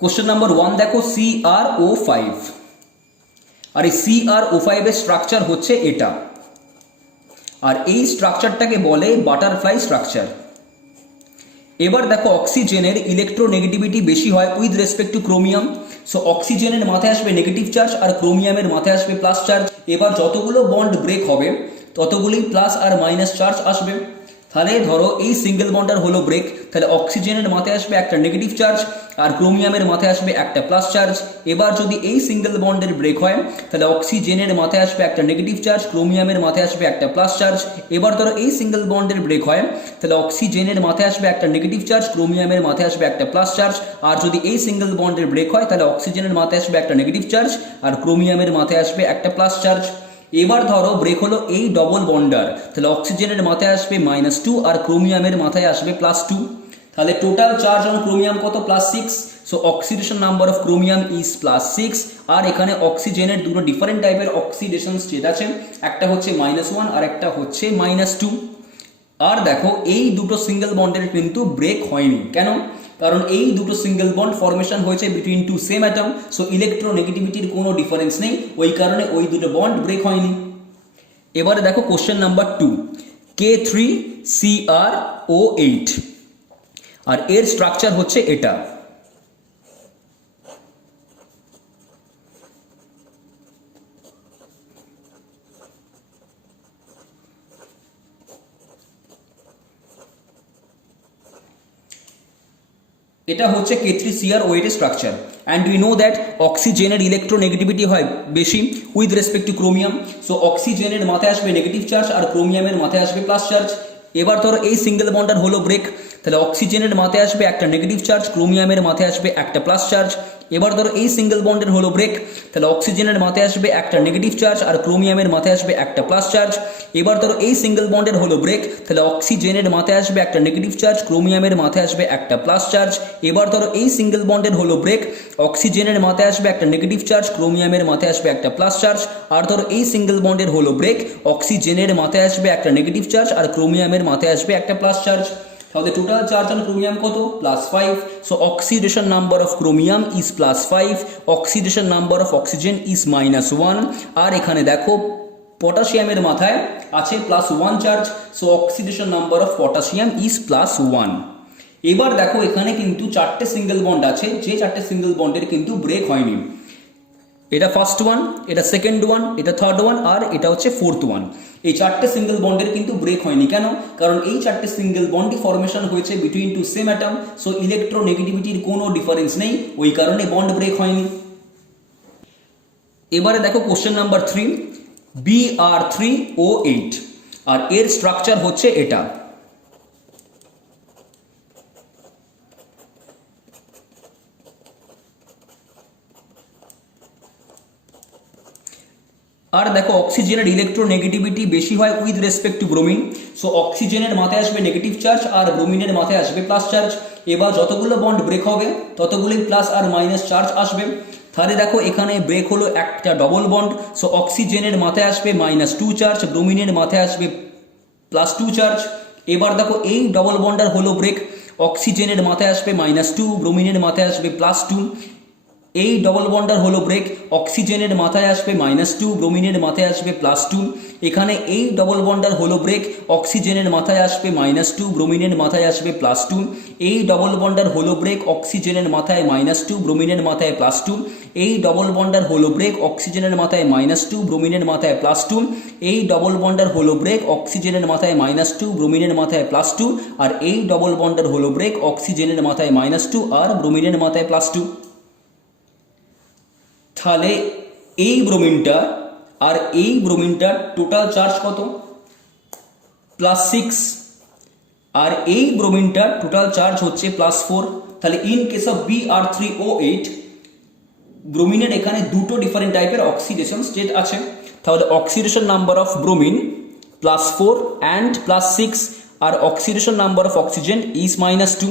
Question number 1 দেখো CrO5 আর এই CrO5 এর স্ট্রাকচার হচ্ছে এটা, আর এই স্ট্রাকচারটাকে বলে বাটারফ্লাই স্ট্রাকচার। এবার দেখো অক্সিজেনের ইলেকট্রোনেগেটিভিটি বেশি হয় with respect to chromium. So অক্সিজেনের মাথায় আসবে নেগেটিভ চার্জ আর ক্রোমিয়ামের মাথায় আসবে প্লাস চার্জ। এবার যতগুলো বন্ড ব্রেক হবে ততগুলি প্লাস আর মাইনাস চার্জ আসবে। তাহলে ধরো এই সিঙ্গেল বন্ডার হলো ব্রেক, তাহলে অক্সিজেনের মাথায় আসবে একটা নেগেটিভ চার্জ আর ক্রোমিয়ামের মাথায় আসবে একটা প্লাস চার্জ। এবার যদি এই সিঙ্গেল বন্ডের ব্রেক হয় তাহলে অক্সিজেনের মাথায় আসবে একটা নেগেটিভ চার্জ, ক্রোমিয়ামের মাথায় আসবে একটা প্লাস চার্জ। এবার ধরো এই সিঙ্গেল বন্ডের ব্রেক হয় তাহলে অক্সিজেনের মাথায় আসবে একটা নেগেটিভ চার্জ, ক্রোমিয়ামের মাথায় আসবে একটা প্লাস চার্জ। আর যদি এই সিঙ্গেল বন্ডের ব্রেক হয় তাহলে অক্সিজেনের মাথায় আসবে একটা নেগেটিভ চার্জ আর ক্রোমিয়ামের মাথায় আসবে একটা প্লাস চার্জ। এবার ধরো ব্রেক হলো এই ডবল বন্ডার, তাহলে অক্সিজেনের মাথায় আসবে -2 আর ক্রোমিয়ামের মাথায় আসবে +2। তাহলে টোটাল চার্জ অন ক্রোমিয়াম কত? +6। So oxidation number of chromium is +6। আর এখানে অক্সিজেনের দুটো ডিফারেন্ট টাইপের অক্সিডেশন স্টেট আছে, একটা হচ্ছে -1 আর একটা হচ্ছে -2। আর দেখো এই দুটো সিঙ্গেল বন্ডের কিন্তু ব্রেক হয়নি। কেন? কারণ এই দুটো সিঙ্গেল বন্ড ফরমেশন হয়েছে between two same atom. So ইলেকট্রোনেগেটিভিটির কোনো ডিফারেন্স নেই, ওই কারণে ওই দুটো বন্ড ব্রেক হয়নি। এবারে দেখো কোশ্চেন নাম্বার 2, K3CrO8 আর এর স্ট্রাকচার হচ্ছে এটা। এটা হচ্ছে K3CrO8 এর structure. And we know that অক্সিজেনের ইলেকট্রোনেগেটিভিটি হয় বেশি with respect to chromium. So অক্সিজেনের মাথায় আসবে নেগেটিভ চার্জ আর ক্রোমিয়ামের মাথায় আসবে প্লাস চার্জ। এবার ধরো এই সিঙ্গেল বন্ডার হলো ব্রেক, তাহলে অক্সিজেনের মাথায় আসবে একটা নেগেটিভ চার্জ, ক্রোমিয়ামের মাথায় আসবে একটা প্লাস চার্জ। এবার ধরো এই সিঙ্গেল বন্ডের হলো ব্রেক, তাহলে অক্সিজেনের মাথায় আসবে একটা নেগেটিভ চার্জ আর ক্রোমিয়ামের মাথায় আসবে একটা প্লাস চার্জ। এবার ধরো এই সিঙ্গেল বন্ডের হলো ব্রেক, তাহলে অক্সিজেনের মাথায় আসবে একটা নেগেটিভ চার্জ, ক্রোমিয়ামের মাথায় আসবে একটা প্লাস চার্জ। এবার ধরো এই সিঙ্গেল বন্ডের হলো ব্রেক, অক্সিজেনের মাথায় আসবে একটা নেগেটিভ চার্জ, ক্রোমিয়ামের মাথায় আসবে একটা প্লাস চার্জ। আর ধরো এই সিঙ্গেল বন্ডের হলো ব্রেক, অক্সিজেনের মাথায় আসবে একটা নেগেটিভ চার্জ আর ক্রোমিয়ামের মাথায় আসবে একটা প্লাস চার্জ। তাহলে টোটাল চার্জ অন ক্রোমিয়াম কত? +5। So oxidation number of chromium is +5, oxidation number of oxygen is -1। আর এখানে দেখো পটাশিয়ামের মাথায় আছে +1 charge, so oxidation number of potassium is +1। এবার দেখো এখানে কিন্তু চারটে সিঙ্গেল বন্ড আছে, যে চারটে সিঙ্গেল বন্ডের কিন্তু ব্রেক হয়নি। এটা ফার্স্ট ওয়ান, এটা সেকেন্ড ওয়ান, এটা থার্ড ওয়ান আর এটা হচ্ছে ফোর্থ ওয়ান। এই চারটে সিঙ্গেল বন্ডের কিন্তু ব্রেক হয়নি। কেন? কারণ এই চারটে সিঙ্গেল বন্ডই ফরমেশন হয়েছে between two same atom. So ইলেকট্রোনেগেটিভিটির কোনো ডিফারেন্স নেই, ওই কারণে বন্ড ব্রেক হয়নি। এবারে দেখো কোশ্চেন নাম্বার 3, Br3O8 আর এর স্ট্রাকচার হচ্ছে এটা। আর দেখো অক্সিজেনের ইলেকট্রোনেগেটিভিটি বেশি হয় with respect to bromine. So অক্সিজেনের মাথায় আসবে নেগেটিভ চার্জ আর ব্রোমিনের মাথায় আসবে প্লাস চার্জ। এবার যতগুলো বন্ড ব্রেক হবে ততগুলোই প্লাস আর মাইনাস চার্জ আসবে। তাহলে দেখো এখানে ব্রেক হলো একটা ডবল বন্ড। সো অক্সিজেনের মাথায় আসবে -2 চার্জ, ব্রোমিনের মাথায় আসবে +2 চার্জ। এবার দেখো এই ডবল বন্ডার হলো ব্রেক, অক্সিজেনের মাথায় আসবে -2, ব্রোমিনের মাথায় আসবে +2। এই ডবল বন্ডার হলো ব্রেক, অক্সিজেনের মাথায় আসবে -2, ব্রোমিনের মাথায় আসবে +2। এখানে এই ডবল বন্ডার হলো ব্রেক, অক্সিজেনের মাথায় আসবে -2, ব্রোমিনের মাথায় আসবে +2। এই ডবল বন্ডার হলো ব্রেক, অক্সিজেনের মাথায় -2, ব্রোমিনের মাথায় +2। এই ডবল বন্ডার হলো ব্রেক, অক্সিজেনের মাথায় -2, ব্রোমিনের মাথায় +2। এই ডবল বন্ডার হলো ব্রেক, অক্সিজেনের মাথায় -2, ব্রোমিনের মাথায় +2। আর এই ডবল বন্ডার হলো ব্রেক, অক্সিজেনের মাথায় -2 আর ব্রোমিনের মাথায় +2। তাহলে এই ব্রোমিনটা আর এই ব্রোমিনটার টোটাল চার্জ কত? +6। আর এই ব্রোমিনটার টোটাল চার্জ হচ্ছে +4। তাহলে ইন কেস অফ Br3O8 ব্রোমিনের এখানে দুটো ডিফারেন্ট টাইপের অক্সিডেশন স্টেট আছে। তাহলে oxidation number of bromine +4 and +6 আর oxidation number of oxygen is -2।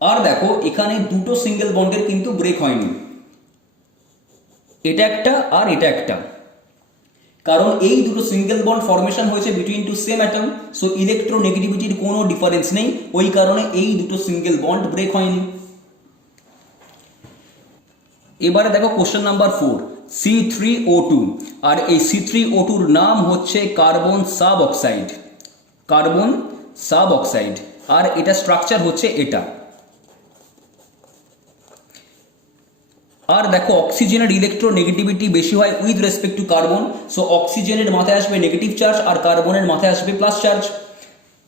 আর দেখো এখানে দুটো সিঙ্গেল বন্ডের কিন্তু ব্রেক হয়নি, এটা একটা আর এটা একটা। কারণ এই দুটো সিঙ্গেল বন্ড ফরমেশন হয়েছে between two same atom. So ইলেকট্রোনেগেটিভিটির কোনো ডিফারেন্স নেই, ওই কারণে এই দুটো সিঙ্গেল বন্ড ব্রেক হয়নি। এবারে দেখো কোশ্চেন নাম্বার 4, C3O2, আর এই C3O2-র নাম হচ্ছে carbon suboxide, carbon suboxide, আর এটা স্ট্রাকচার হচ্ছে এটা। আর দেখো অক্সিজেনের ইলেকট্রোনেগেটিভিটি বেশি হয় with respect to carbon, so অক্সিজেনের মাথায় আসবে নেগেটিভ চার্জ আর কার্বনের মাথায় আসবে প্লাস চার্জ।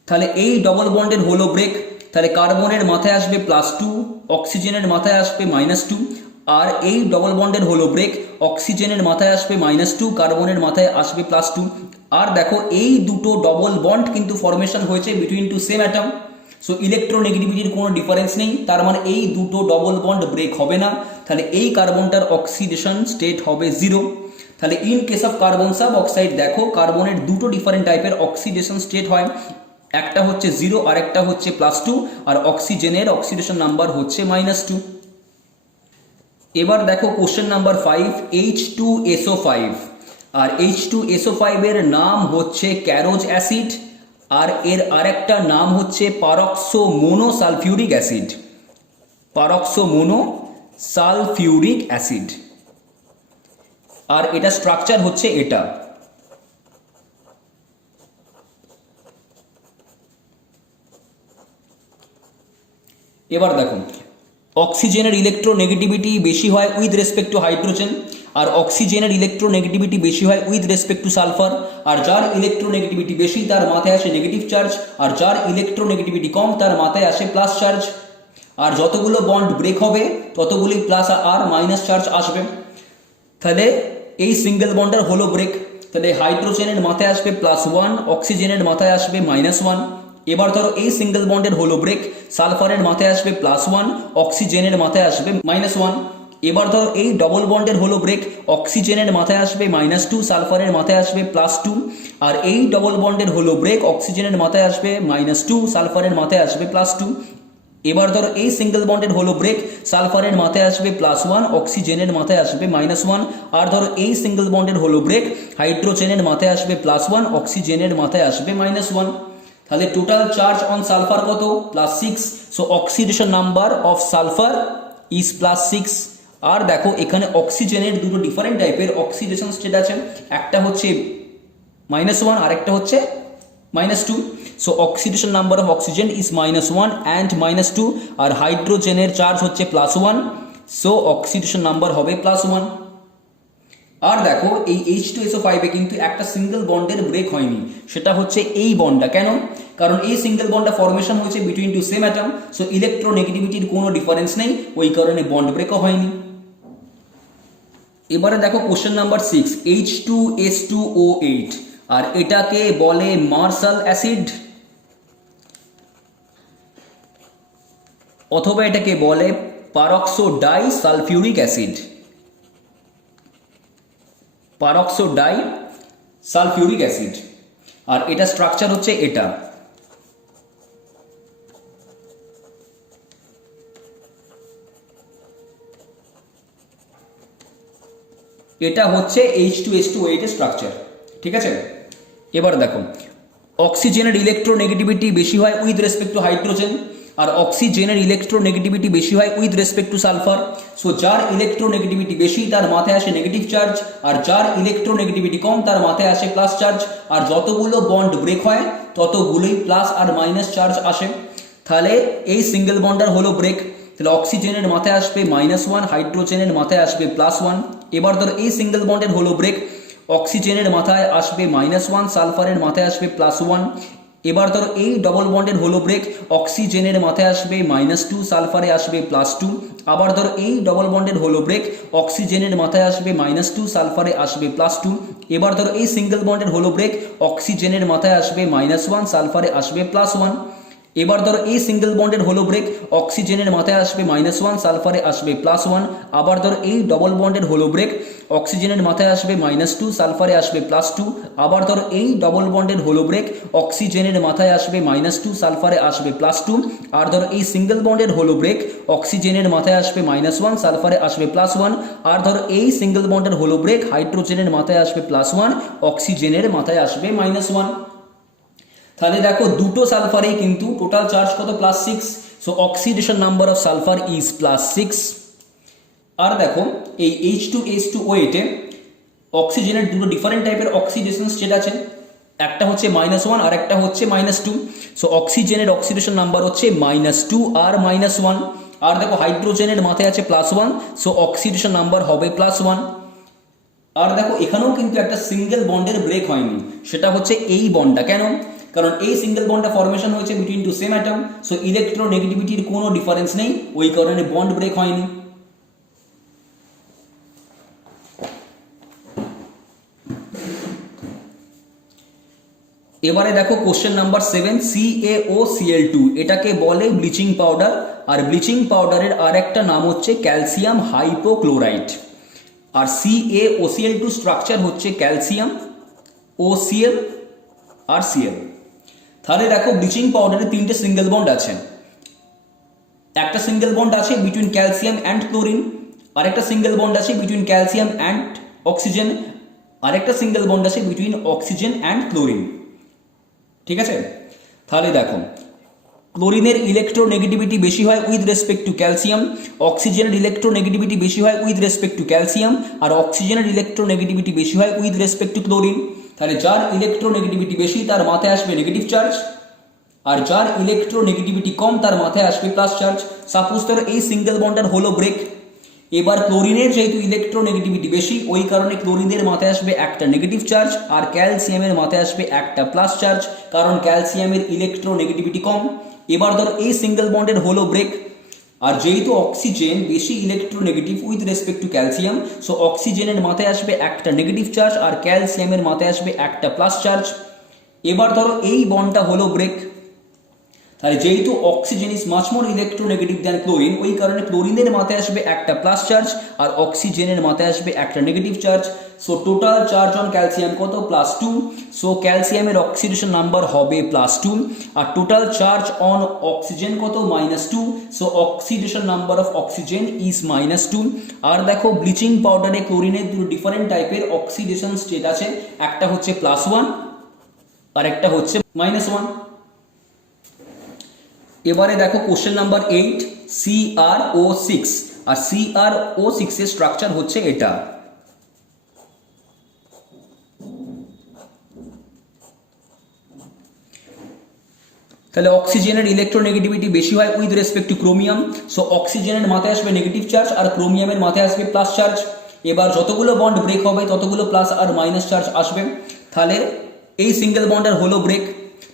তাহলে এই ডবল বন্ডের হলো ব্রেক, তাহলে কার্বনের মাথায় আসবে +2, অক্সিজেনের মাথায় আসবে -2, আর এই ডবল বন্ডের হলো ব্রেক, অক্সিজেনের মাথায় আসবে -2, কার্বনের মাথায় আসবে +2। আর দেখো এই দুটো ডবল বন্ড কিন্তু ফরমেশন হয়েছে between two same atom, so ইলেকট্রোনেগেটিভিটির কোনো ডিফারেন্স নেই, তার মানে এই দুটো ডবল বন্ড ব্রেক হবে না, তাহলে এই কার্বনটার অক্সিডেশন স্টেট হবে 0। তাহলে in case of carbon sub oxide দেখো কার্বনের দুটো ডিফারেন্ট টাইপের অক্সিডেশন স্টেট হয়, একটা হচ্ছে 0 আর একটা হচ্ছে +2, আর অক্সিজেনের অক্সিডেশন নাম্বার হচ্ছে -2। এবার দেখো কোশ্চেন নাম্বার 5, H2SO5, আর H2SO5 এর নাম হচ্ছে ক্যারোজ অ্যাসিড, আর এর আরেকটা নাম হচ্ছে পারক্সোমোনোসালফিউরিক অ্যাসিড, পারক্সোমোনোসালফিউরিক অ্যাসিড, আর এটা স্ট্রাকচার হচ্ছে এটা। এবার দেখো অক্সিজেনের ইলেকট্রোনেগেটিভিটি বেশি হয় উইথ রেসপেক্ট টু হাইড্রোজেন, আর অক্সিজেনের ইলেকট্রোনেগেটিভিটি বেশি হয় উইথ রেসপেক্ট টু সালফার, আর যার ইলেকট্রোনেগেটিভিটি বেশি তার মাথায় আসে নেগেটিভ চার্জ, আর যার ইলেকট্রোনেগেটিভিটি কম তার মাথায় আসে প্লাস চার্জ। আর যতগুলো বন্ড ব্রেক হবে ততগুলি প্লাস আর মাইনাস চার্জ আসবে। তাহলে এই সিঙ্গেল বন্ডের হলো ব্রেক, তাহলে হাইড্রোজেনের মাথায় আসবে +1, অক্সিজেনের মাথায় আসবে -1। এবার ধরো এই সিঙ্গেল বন্ডের হলো ব্রেক, সালফারের মাথায় আসবে +1, অক্সিজেনের মাথায় আসবে -1। এবার ধরো এই ডবল বন্ডের হলো ব্রেক, অক্সিজেনের মাথায় আসবে -2, সালফারের মাথায় আসবে +2, আর এই ডবল বন্ডের হলো ব্রেক, অক্সিজেনের মাথায় আসবে -2, সালফারের মাথায় আসবে +2। এবার ধরো এই সিঙ্গেল বন্ডের হলো ব্রেক, সালফারের মাথায় আসবে +1, অক্সিজেনের মাথায় আসবে -1, আর ধরো এই সিঙ্গেল বন্ডের হলো ব্রেক, হাইড্রোজেনের মাথায় আসবে +1, অক্সিজেনের মাথায় আসবে -1। তাহলে টোটাল চার্জ অন সালফার কত? +6, so oxidation number of sulphur is +6। আর দেখো এখানে অক্সিজেনের দুটো ডিফারেন্ট টাইপের অক্সিডেশন স্টেট আছে, একটা হচ্ছে -1 আর একটা হচ্ছে -2, so oxidation number of oxygen is -1 and -2, আর হাইড্রোজেনের চার্জ হচ্ছে +1, সো অক্সিডেশন নাম্বার হবে +1। আর দেখো এই H2SO5 এ কিন্তু একটা সিঙ্গেল বন্ডের ব্রেক হয়নি, সেটা হচ্ছে এই বন্ডটা। কেন? কারণ এই সিঙ্গেল বন্ডটা ফরমেশন হয়েছে between two same atom, so ইলেকট্রোনেগেটিভিটির কোনো ডিফারেন্স নেই, ওই কারণে বন্ড ব্রেকও হয়নি। এবারে দেখো কোশ্চেন নাম্বার 6, H2S2O8, আর এটাকে বলে মার্শাল অ্যাসিড, অথবা এটাকে বলে পারক্সোডাই সালফিউরিক অ্যাসিড, পারক্সোডাই সালফিউরিক অ্যাসিড, আর এটা স্ট্রাকচার হচ্ছে এটা। এটা হচ্ছে H2S2O8 এর স্ট্রাকচার, ঠিক আছে। এবার দেখো অক্সিজেনের ইলেকট্রোনেগেটিভিটি বেশি হয় উইথ রেসপেক্ট টু হাইড্রোজেন, আর অক্সিজেনের ইলেকট্রোনেগেটিভিটি বেশি হয় with respect to sulphur, so যার ইলেকট্রোনেগেটিভিটি বেশি তার মাথায় আসে নেগেটিভ চার্জ, আর যার ইলেকট্রোনেগেটিভিটি কম তার মাথায় আসে প্লাস চার্জ, আর যতগুলো বন্ড ব্রেক হয় ততগুলোই প্লাস আর মাইনাস চার্জ আসে। তাহলে এই সিঙ্গেল বন্ডার হলো ব্রেক, তাহলে অক্সিজেনের মাথায় আসবে -1, হাইড্রোজেনের মাথায় আসবে +1। এবার ধরো এই সিঙ্গেল বন্ডের হলো ব্রেক, অক্সিজেনের মাথায় আসবে -1, সালফারের মাথায় আসবে +1। এবার ধরো এই ডবল বন্ডের হলো ব্রেক, অক্সিজেনের মাথায় আসবে -2, সালফারে আসবে +2। আবার ধরো এই ডবল বন্ডের হলো ব্রেক, অক্সিজেনের মাথায় আসবে -2, সালফারে আসবে +2। এবার ধরো এই সিঙ্গেল বন্ডের হলো ব্রেক, অক্সিজেনের মাথায় আসবে -1, সালফারে আসবে +1। এবার ধরো এই সিঙ্গেল বন্ডের হলো ব্রেক, অক্সিজেনের মাথায় আসবে -1, সালফারে আসবে +1। আবার ধরো এই ডবল বন্ডের হলো ব্রেক, অক্সিজেনের মাথায় আসবে -2, সালফারে আসবে +2। আবার ধরো এই ডবল বন্ডের হলো ব্রেক, অক্সিজেনের মাথায় আসবে -2, সালফারে আসবে +2। আর ধরো এই সিঙ্গেল বন্ডের হলো ব্রেক, অক্সিজেনের মাথায় আসবে -1, সালফারে আসবে +1। আর ধরো এই সিঙ্গেল বন্ডের হলো ব্রেক, হাইড্রোজেনের মাথায় আসবে +1, অক্সিজেনের মাথায় আসবে -1। তাহলে দেখো দুটো সালফারেই কিন্তু টোটাল চার্জ কত? +6, so oxidation number of sulphur is +6। আর দেখো এই H2S2O8 এ অক্সিজেনের দুটো ডিফারেন্ট টাইপের অক্সিডেশন স্টেট আছে, একটা হচ্ছে -1 আর একটা হচ্ছে -2। সো অক্সিজেনের অক্সিডেশন নাম্বার হচ্ছে -2 আর -1। আর দেখো হাইড্রোজেনের মাথায় আছে +1, সো অক্সিডেশন নাম্বার হবে +1। আর দেখো এখানেও কিন্তু একটা সিঙ্গেল বন্ডের ব্রেক হয়নি, সেটা হচ্ছে এই বন্ডটা। কেন? কারণ এই সিঙ্গেল বন্ডটা ফরমেশন হয়েছে between two same atom, so ইলেকট্রোনেগেটিভিটির কোনো ডিফারেন্স নেই, ওই কারণে বন্ড ব্রেক হয়নি। এবারে দেখো কোশ্চেন নাম্বার 7, CaOCl2 এটাকে বলে ব্লিচিং পাউডার, আর ব্লিচিং পাউডারের আর একটা নাম হচ্ছে ক্যালসিয়াম হাইপোক্লোরাইট। আর CaOCl2 স্ট্রাকচার হচ্ছে ক্যালসিয়াম, OCl আর Cl। তাহলে দেখো ব্লিচিং পাউডারে তিনটে সিঙ্গেল বন্ড আছে, একটা সিঙ্গেল বন্ড আছে বিটুইন ক্যালসিয়াম অ্যান্ড ক্লোরিন, আরেকটা সিঙ্গেল বন্ড আছে বিটুইন ক্যালসিয়াম অ্যান্ড অক্সিজেন, আরেকটা সিঙ্গেল বন্ড আছে বিটুইন অক্সিজেন অ্যান্ড ক্লোরিন। ঠিক আছে, তাহলে দেখো ক্লোরিনের ইলেকট্রোনেগেটিভিটি বেশি হয় উইথ রেসপেক্ট টু ক্যালসিয়াম, অক্সিজেনের ইলেকট্রোনেগেটিভিটি বেশি হয় উইথ রেসপেক্ট টু ক্যালসিয়াম, আর অক্সিজেনের ইলেকট্রোনেগেটিভিটি বেশি হয় উইথ রেসপেক্ট টু ক্লোরিন। তাহলে যার ইলেকট্রোনেগেটিভিটি বেশি তার মাথায় আসবে নেগেটিভ চার্জ, আর যার ইলেকট্রোনেগেটিভিটি কম তার মাথায় আসবে প্লাস চার্জ। সাপোজ ধরো এই সিঙ্গেল বন্ডের হলো ব্রেক, এবার ক্লোরিনের যেহেতু ইলেকট্রোনেগেটিভিটি বেশি ওই কারণে ক্লোরিনের মাথায় আসবে একটা নেগেটিভ চার্জ, আর ক্যালসিয়ামের মাথায় আসবে একটা প্লাস চার্জ, কারণ ক্যালসিয়ামের ইলেকট্রোনেগেটিভিটি কম। এবার ধর এই সিঙ্গেল বন্ডের হলো ব্রেক, আর যেহেতু অক্সিজেন বেশি electronegative with respect to calcium, so অক্সিজেনের মাথায় আসবে একটা নেগেটিভ চার্জ আর ক্যালসিয়ামের মাথায় আসবে একটা প্লাস চার্জ। এবার ধরো এই বন্ডটা হলো ব্রেক, তাহলে যেহেতু oxygen is much more electronegative than chlorine ওই কারণে ক্লোরিনের মাথায় আসবে একটা প্লাস চার্জ আর অক্সিজেনের মাথায় আসবে একটা negative charge. So total charge on calcium কত? +2। সো ক্যালসিয়ামের অক্সিডেশন নাম্বার হবে +2, আর টোটাল চার্জ অন অক্সিজেন কত? -2। So oxidation number of oxygen is -2। আর দেখো ব্লিচিং পাউডারে ক্লোরিনের দুটো ডিফারেন্ট টাইপের অক্সিডেশন স্টেট আছে, একটা হচ্ছে +1 আর একটা হচ্ছে -1। এবারে দেখো কোশ্চেন নাম্বার 8, CrO6, আর CrO6 এর স্ট্রাকচার হচ্ছে এটা। তাহলে অক্সিজেনের ইলেকট্রোনেগেটিভিটি বেশি হয় with respect to chromium, so অক্সিজেনের মাথায় আসবে নেগেটিভ চার্জ আর ক্রোমিয়ামের মাথায় আসবে প্লাস চার্জ। এবার যতগুলো বন্ড ব্রেক হবে ততগুলো প্লাস আর মাইনাস চার্জ আসবে। তাহলে এই সিঙ্গেল বন্ডের হলো ব্রেক,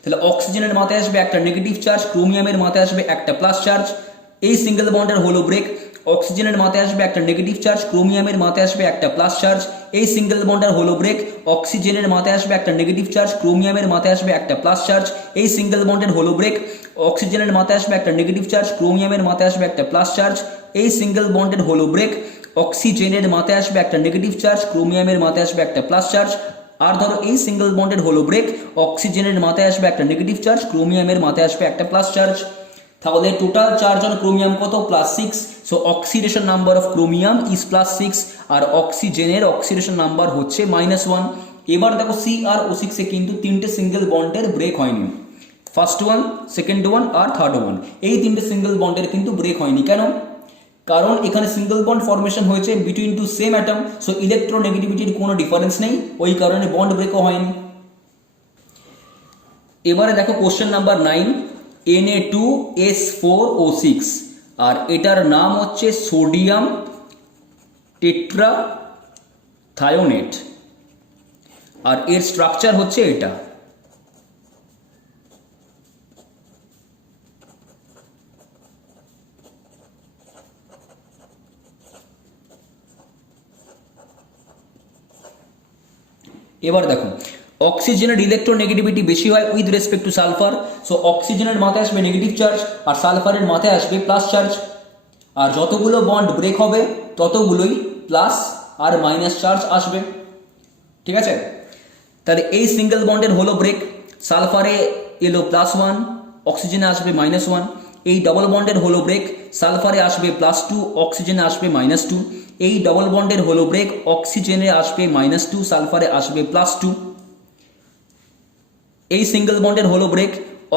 তাহলে অক্সিজেনের মাথায় আসবে একটা নেগেটিভ চার্জ, ক্রোমিয়ামের মাথায় আসবে একটা প্লাস চার্জ। এই সিঙ্গেল বন্ডের হলো ব্রেক, অক্সিজেনের মাথায় আসবে একটা নেগেটিভ চার্জ, ক্রোমিয়ামের মাথায় আসবে একটা প্লাস চার্জ। এই সিঙ্গেল বন্ডের হলো ব্রেক, অক্সিজেনের মাথায় আসবে একটা নেগেটিভ চার্জ, ক্রোমিয়ামের মাথায় আসবে একটা প্লাস চার্জ। এই সিঙ্গেল বন্ডের হলো ব্রেক, অক্সিজেনের মাথায় আসবে একটা নেগেটিভ চার্জ, ক্রোমিয়ামের মাথায় আসবে একটা প্লাস চার্জ। এই সিঙ্গেল বন্ডের হলো ব্রেক, অক্সিজেনের মাথায় আসবে একটা নেগেটিভ চার্জ, ক্রোমিয়ামের মাথায় আসবে একটা প্লাস চার্জ। আর ধরো এই সিঙ্গেল বন্ডের হলো ব্রেক, অক্সিজেনের মাথায় আসবে একটা নেগেটিভ চার্জ, ক্রোমিয়ামের মাথায় আসবে একটা প্লাস চার্জ। তাহলে টোটাল চার্জ অন ক্রোমিয়াম কত? +6। So oxidation number of chromium is +6, আর অক্সিজেনের অক্সিডেশন নাম্বার হচ্ছে -1। এবার দেখো CrO6 এ কিন্তু তিনটে সিঙ্গেল বন্ডের ব্রেক হয়নি, ফার্স্ট ওয়ান, সেকেন্ড ওয়ান আর থার্ড ওয়ান। এই তিনটে সিঙ্গেল বন্ডের কিন্তু ব্রেক হয়নি। কেন? কারণ এখানে সিঙ্গেল বন্ড ফরমেশন হয়েছে between two same atom, so ইলেকট্রোনেগেটিভিটির কোনো ডিফারেন্স নেই, ওই কারণে বন্ড ব্রেকও হয়নি। এবারে দেখো কোশ্চেন নাম্বার 9, Na2S4O6, আর এটার নাম হচ্ছে সোডিয়াম টেট্রাথায়োনেট, আর এর স্ট্রাকচার হচ্ছে এটা। এবার দেখো অক্সিজেনের ইলেকট্রোনেগেটিভিটি বেশি হয় with respect to sulphur, so অক্সিজেনের মাথায় আসবে নেগেটিভ চার্জ আর সালফারের মাথায় আসবে প্লাস চার্জ। আর যতগুলো বন্ড ব্রেক হবে ততগুলোই প্লাস আর মাইনাস চার্জ আসবে। ঠিক আছে, তাহলে এই সিঙ্গেল বন্ডের হলো ব্রেক, সালফারে এলো +1, অক্সিজেনে আসবে -1। এই ডবল বন্ডের হলো ব্রেক, সালফারে আসবে +2, অক্সিজেনে আসবে -2। এই ডবল বন্ডের হলো ব্রেক, অক্সিজেনে আসবে -2, সালফারে আসবে +2। এই সিঙ্গেল বন্ডের হলো ব্রেক,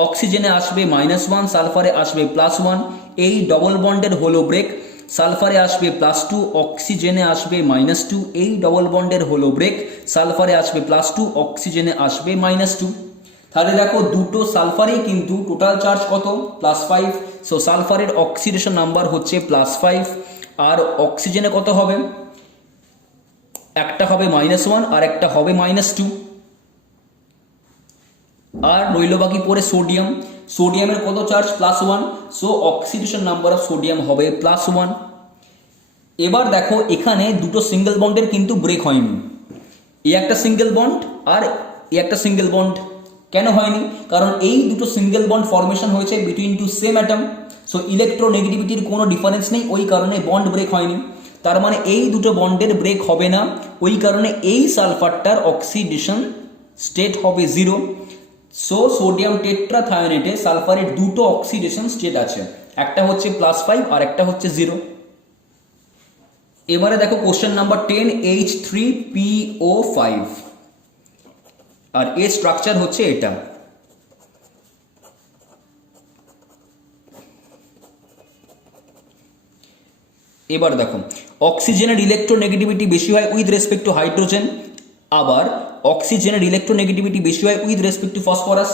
অক্সিজেনে আসবে -1, সালফারে আসবে +1। এই ডবল বন্ডের হলো ব্রেক, সালফারে আসবে +2, অক্সিজেনে আসবে -2। এই ডবল বন্ডের হলো ব্রেক, সালফারে আসবে +2, অক্সিজেনে আসবে -2। তাহলে দেখো দুটো সালফারেই কিন্তু টোটাল চার্জ কত, +5। সো সালফারের অক্সিডেশন নাম্বার হচ্ছে +5, আর অক্সিজেনে কত হবে, একটা হবে -1 আর একটা হবে -2। আর রইল বাকি পরে সোডিয়াম, সোডিয়ামের কত charge, +1। So oxidation number of sodium হবে +1। এবার দেখো এখানে দুটো সিঙ্গেল বন্ডের কিন্তু ব্রেক হয়নি, এই একটা সিঙ্গেল বন্ড আর এই একটা সিঙ্গেল বন্ড। কেন হয়নি, কারণ এই দুটো সিঙ্গেল বন্ড ফরমেশন হয়েছে between two same atom. So ইলেকট্রোনেগেটিভিটির কোনো ডিফারেন্স নেই, ওই কারণে বন্ড ব্রেক হয়নি। তার মানে এই দুটো বন্ডের ব্রেক হবে না, ওই কারণে এই সালফারটার অক্সিডেশন স্টেট হবে 0। সো সোডিয়াম টেট্রাথায়োনেটে সালফারের দুটো অক্সিডেশন স্টেট আছে, একটা হচ্ছে +5 আর একটা হচ্ছে 0। এবারে দেখো কোশ্চেন নাম্বার 10, H3PO5, আর এর স্ট্রাকচার হচ্ছে এটা। এবার দেখো অক্সিজেনের ইলেকট্রোনেগেটিভিটি বেশি হয় উইথ রেসপেক্ট টু হাইড্রোজেন, আবার অক্সিজেনের ইলেকট্রোনেগেটিভিটি বেশি হয় with respect to phosphorus.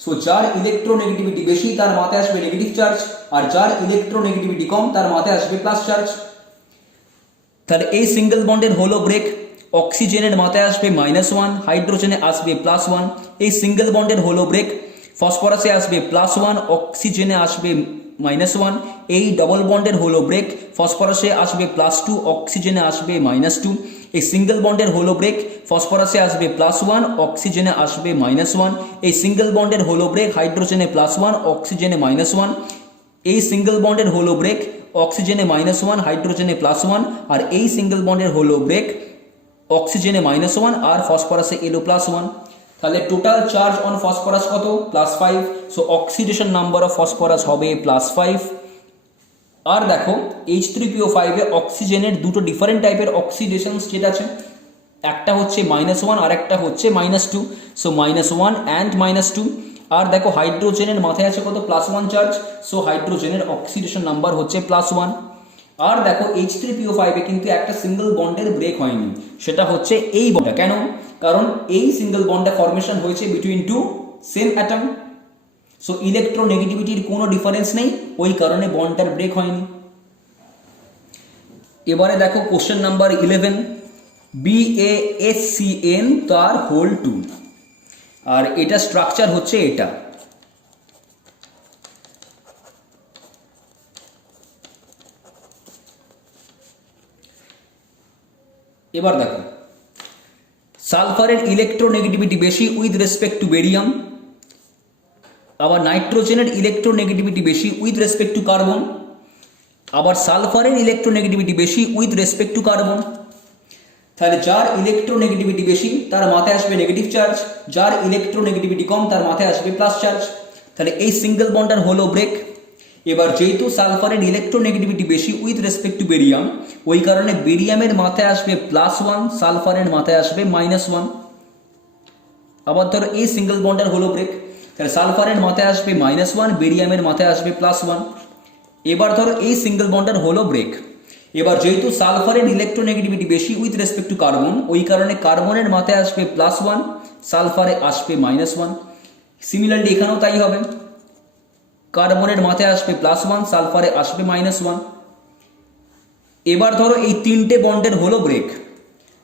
So যার ইলেকট্রোনেগেটিভিটি বেশি তার মাথায় আসবে নেগেটিভ চার্জ, আর যার ইলেকট্রোনেগেটিভিটি কম তার মাথায় আসবে প্লাস চার্জ। তাহলে এই সিঙ্গেল বন্ডের হলো ব্রেক, অক্সিজেনের মাথায় আসবে -1, হাইড্রোজেনে আসবে +1। এই সিঙ্গেল বন্ডের হলো ব্রেক, ফসফরাসে আসবে +1, অক্সিজেনে আসবে -1। এই ডবল বন্ডের হলো ব্রেক, ফসফরাসে আসবে +2, অক্সিজেনে আসবে -2। এই সিঙ্গেল বন্ডের হলো ব্রেক, ফসফরাসে আসবে +1, অক্সিজেনে আসবে -1। এই সিঙ্গেল বন্ডের হলো ব্রেক, হাইড্রোজেনে +1, অক্সিজেনে -1। এই সিঙ্গেল বন্ডের হলো ব্রেক, অক্সিজেনে -1, হাইড্রোজেনে +1। আর এই সিঙ্গেল বন্ডের হলো ব্রেক, অক্সিজেনে -1 আর ফসফরাসে এলো +1। তাহলে টোটাল চার্জ অন ফসফরাস কত, +5। So oxidation number of phosphorus হবে +5। আর দেখো H3PO5 এ অক্সিজেনের দুটো ডিফারেন্ট টাইপের অক্সিডেশন স্টেট আছে, একটা হচ্ছে -1 আর একটা হচ্ছে -2। So -1 and -2। আর দেখো হাইড্রোজেনের মাথায় আছে কত, +1 চার্জ। সো হাইড্রোজেনের অক্সিডেশন নাম্বার হচ্ছে +1। আর দেখো H3PO5 এ কিন্তু একটা সিঙ্গেল বন্ডের ব্রেক হয়নি, সেটা হচ্ছে এই বন্ডটা। কেন, কারণ এই সিঙ্গেল বন্ডে ফরমেশন হয়েছে between two same atom. So ইলেকট্রোনেগেটিভিটির কোনো ডিফারেন্স নেই, ওই কারণে বন্ডটার ব্রেক হয়নি। এবারে দেখো কোশ্চেন নাম্বার 11, BaHCN তার হোল 2, আর এটা স্ট্রাকচার হচ্ছে এটা। এবার দেখো সালফারের ইলেকট্রোনেগেটিভিটি বেশি উইথ রেসপেক্ট টু বেরিয়াম, আবার নাইট্রোজেনের ইলেকট্রোনেগেটিভিটি বেশি উইথ রেসপেক্ট টু কার্বন, আবার সালফারের ইলেকট্রোনেগেটিভিটি বেশি উইথ রেসপেক্ট টু কার্বন। তাহলে যার ইলেকট্রোনেগেটিভিটি বেশি তার মাথায় আসবে নেগেটিভ চার্জ, যার ইলেকট্রোনেগেটিভিটি কম তার মাথায় আসবে প্লাস চার্জ। তাহলে এই সিঙ্গেল বন্ডার হলো ব্রেক। এবার যেহেতু সালফারের ইলেকট্রোনেগেটিভিটি বেশি উইথ রেসপেক্ট টু বেরিয়াম, ওই কারণে বেরিয়ামের মাথায় আসবে +1, সালফারের মাথায় আসবে -1। আবার ধরো এই সিঙ্গেল বন্ডার হলো ব্রেক, তাহলে সালফারের মাথায় আসবে -1, বেরিয়ামের মাথায় আসবে +1। এবার ধরো এই সিঙ্গেল বন্ডার হলো ব্রেক। এবার যেহেতু সালফারের ইলেকট্রোনেগেটিভিটি বেশি উইথ রেসপেক্ট টু কার্বন, ওই কারণে কার্বনের মাথায় আসবে +1, সালফারে আসবে -1। সিমিলারলি এখানেও তাই হবে, কার্বনের মাথায় আসবে +1, সালফারে আসবে -1। এবার ধরো এই তিনটে বন্ডের হলো ব্রেক,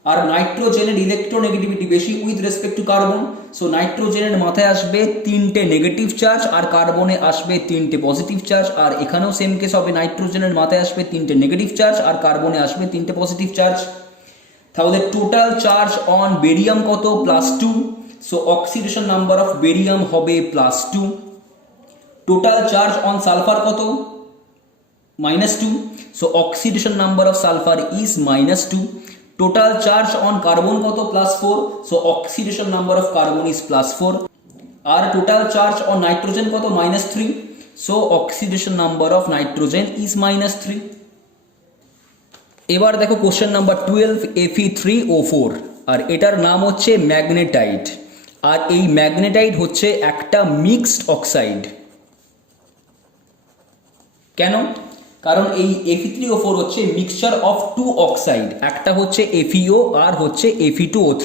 আর নাইট্রোজেনের ইলেকট্রোনেগেটিভিটি বেশি with respect to carbon. So নাইট্রোজেনের মাথায় আসবে 3টে নেগেটিভ চার্জ আর কার্বনে আসবে 3টে পজিটিভ চার্জ। আর এখানেও সেম কেস হবে, নাইট্রোজেনের মাথায় আসবে 3টে নেগেটিভ চার্জ আর কার্বনে আসবে 3টে পজিটিভ চার্জ। তাহলে টোটাল চার্জ অন বেরিয়াম কত, +2। So oxidation number of barium হবে +2। টোটাল চার্জ অন সালফার কত, -2। So oxidation number of sulphur is -2। Total charge on carbon কত, +4। So oxidation number of carbon is +4। আর total charge on nitrogen কত, -3। So oxidation number of nitrogen is -3। এবার দেখো question number 12, Fe3O4, আর এটার নাম হচ্ছে magnetite. আর এই ম্যাগনেটাইট হচ্ছে একটা মিক্সড অক্সাইড। কেন, কারণ এই Fe3O4 হচ্ছে মিক্সচার অফ টু অক্সাইড, একটা হচ্ছে FeO আর হচ্ছে Fe2O3।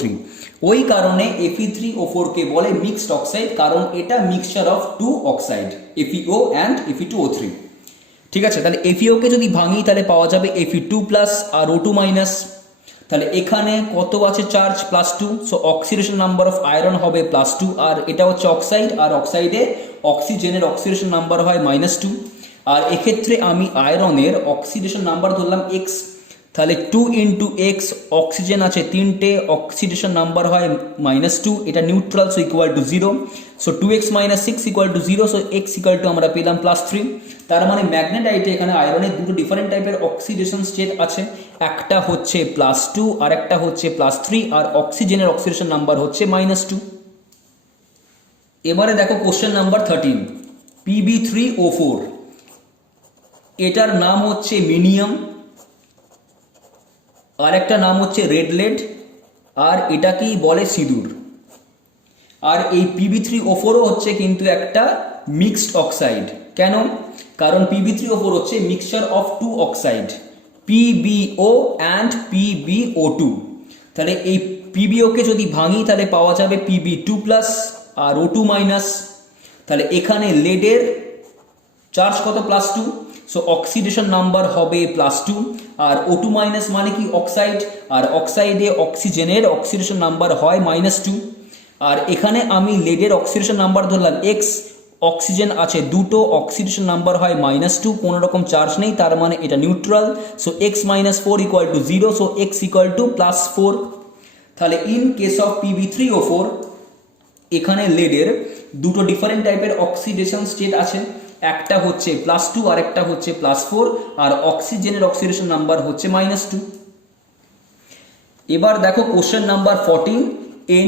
ওই কারণে Fe3O4 কে বলে মিক্সড অক্সাইড, কারণ এটা mixture of two oxide FeO and Fe2O3। ঠিক আছে, তাহলে FeO কে যদি ভাঙি তাহলে পাওয়া যাবে Fe2 প্লাস আর O2 মাইনাস। তাহলে এখানে কত আছে charge? +2। So oxidation number of iron হবে +2, আর এটা হচ্ছে অক্সাইড, আর অক্সাইডে অক্সিজেনের অক্সিডেশন নাম্বার হয় -2। আর এক্ষেত্রে আমি আয়রনের অক্সিডেশন নাম্বার ধরলাম x, তাহলে 2 × x, অক্সিজেন আছে 3টে, অক্সিডেশন নাম্বার হয় -2, এটা neutral, so equal to 0। So 2x - 6 equal to 0, so x equal to আমরা পেলাম +3। তার মানে ম্যাগনেটাইটে এখানে আয়রনের দুটো ডিফারেন্ট টাইপের অক্সিডেশন স্টেট আছে, একটা হচ্ছে +2 আর একটা হচ্ছে +3, আর অক্সিজেনের অক্সিডেশন নাম্বার হচ্ছে -2। এবারে দেখো কোশ্চেন নাম্বার 13, Pb3O4, এটার নাম হচ্ছে মিনিয়াম, আর একটা নাম হচ্ছে রেড লেড, আর এটাকেই বলে সিঁদুর। আর এই Pb3O4ও হচ্ছে কিন্তু একটা মিক্সড অক্সাইড। কেন? কারণ Pb3O4 হচ্ছে mixture of two oxide, PbO and PbO2। তাহলে এই PbO কে যদি ভাঙি তাহলে পাওয়া যাবে Pb2 প্লাস আর O2 মাইনাস। তাহলে এখানে লেডের চার্জ কত? +2, সো অক্সিডেশন নাম্বার হবে +2, আর O2 মাইনাস মানে কি? অক্সাইড, আর অক্সাইডে অক্সিজেনের অক্সিডেশন নাম্বার হয় -2। আর এখানে আমি লেডের অক্সিডেশন নাম্বার ধরলাম x, অক্সিজেন আছে দুটো, অক্সিডেশন নাম্বার হয় -2, কোনো রকম চার্জ নেই, তার মানে এটা neutral, so x - 4 equal to 0, so x equal to +4। তাহলে ইন কেস অফ Pb3O4 এখানে লেডের দুটো ডিফারেন্ট টাইপের অক্সিডেশন স্টেট আছে, একটা হচ্ছে +2 আর একটা হচ্ছে +4, আর অক্সিজেনের অক্সিডেশন নাম্বার হচ্ছে -2। এবার দেখো কোশ্চেন নাম্বার 14,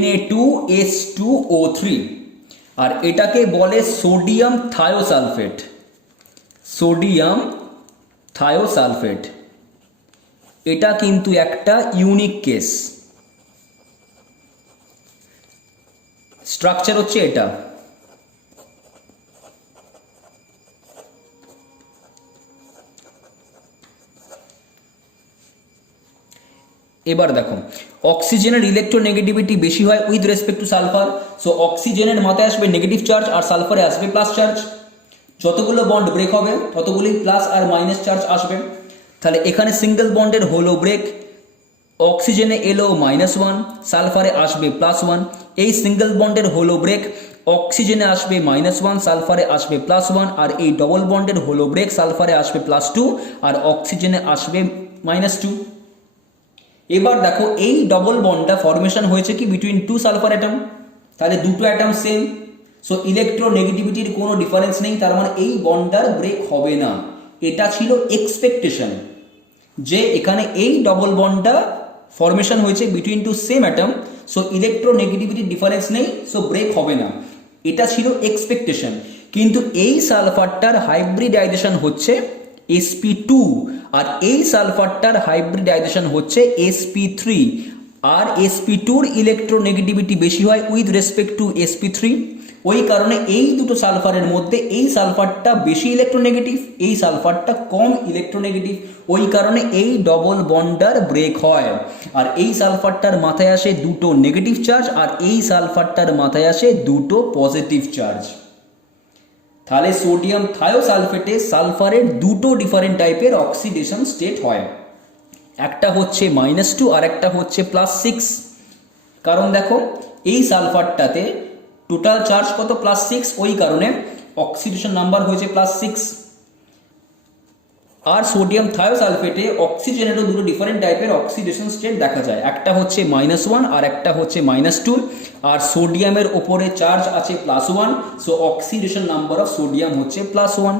Na2H2O3, আর এটাকে বলে সোডিয়াম থায়োসালফেট। সোডিয়াম থায়োসালফেট এটা কিন্তু একটা ইউনিক কেস। স্ট্রাকচার হচ্ছে এটা। এবার দেখো অক্সিজেনের ইলেকট্রোনেগেটিভিটি বেশি হয় with respect to sulphur, so অক্সিজেনের মাথায় আসবে নেগেটিভ চার্জ আর সালফারে আসবে প্লাস চার্জ। যতগুলো বন্ড ব্রেক হবে ততগুলি প্লাস আর মাইনাস চার্জ আসবে। তাহলে এখানে সিঙ্গেল বন্ডের হলো ব্রেক, অক্সিজেনে এলো -1, সালফারে আসবে +1। এই সিঙ্গেল বন্ডের হলো ব্রেক, অক্সিজেনে আসবে -1, সালফারে আসবে +1, আর এই ডবল বন্ডের হলো ব্রেক, সালফারে আসবে +2 আর অক্সিজেনে আসবে -2। এবার দেখো এই ডবল বন্ডটা ফরমেশন হয়েছে কি বিটুইন টু সালফার অ্যাটম, তাহলে দুটো অ্যাটম সেম, সো ইলেকট্রোনেগেটিভিটির কোনো ডিফারেন্স নেই, তার মানে এই বন্ডটার ব্রেক হবে না। এটা ছিল এক্সপেকটেশন যে এখানে এই ডবল বন্ডটা ফরমেশন হয়েছে between two same atom, so ইলেকট্রোনেগেটিভিটির ডিফারেন্স নেই, সো ব্রেক হবে না। এটা ছিল এক্সপেকটেশন। কিন্তু এই সালফারটার হাইব্রিডাইজেশন হচ্ছে sp2, আর এই সালফারটার হাইব্রিডাইজেশন হচ্ছে sp3, আর sp2-র ইলেকট্রোনেগেটিভিটি বেশি হয় উইথ রেসপেক্ট টু sp3। ওই কারণে এই দুটো সালফারের মধ্যে এই সালফারটা বেশি ইলেকট্রোনেগেটিভ, এই সালফারটা কম ইলেকট্রোনেগেটিভ, ওই কারণে এই ডবল বন্ডার ব্রেক হয়। আর এই সালফারটার মাথায় আসে দুটো নেগেটিভ চার্জ, আর এই সালফারটার মাথায় আসে দুটো পজিটিভ চার্জ। তাহলে সোডিয়াম থায়োসালফেটে সালফারের দুটো ডিফারেন্ট টাইপের অক্সিডেশন স্টেট হয়, একটা হচ্ছে -2 আর একটা হচ্ছে +6। কারণ দেখো এই সালফারটাতে টোটাল চার্জ কত? +6, ওই কারণে অক্সিডেশন নাম্বার হয়েছে +6। আর সোডিয়াম থায়োসালফেটে অক্সিজেনেরও দুটো ডিফারেন্ট টাইপের অক্সিডেশন স্টেট দেখা যায়, একটা হচ্ছে -1 আর একটা হচ্ছে -2, আর সোডিয়ামের ওপরে চার্জ আছে +1, so oxidation number of sodium হচ্ছে +1।